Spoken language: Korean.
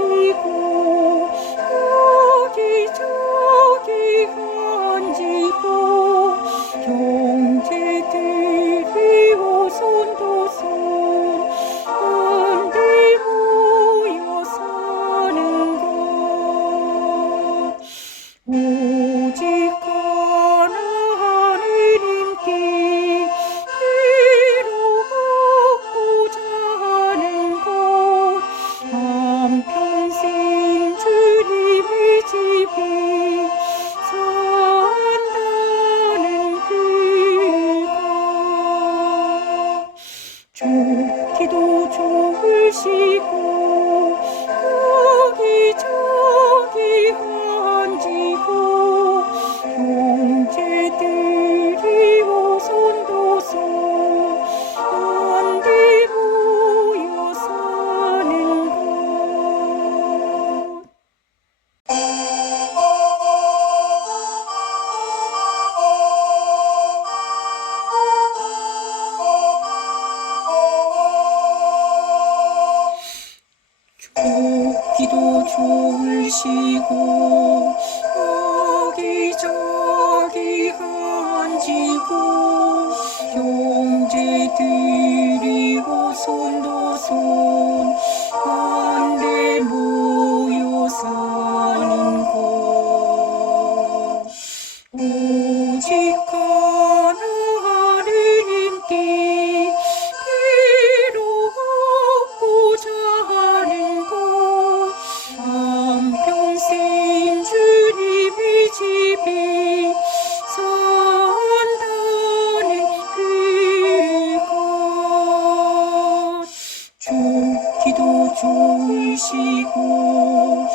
Cu 주 기도 주시고 주기도 좋으시고 主于西湖。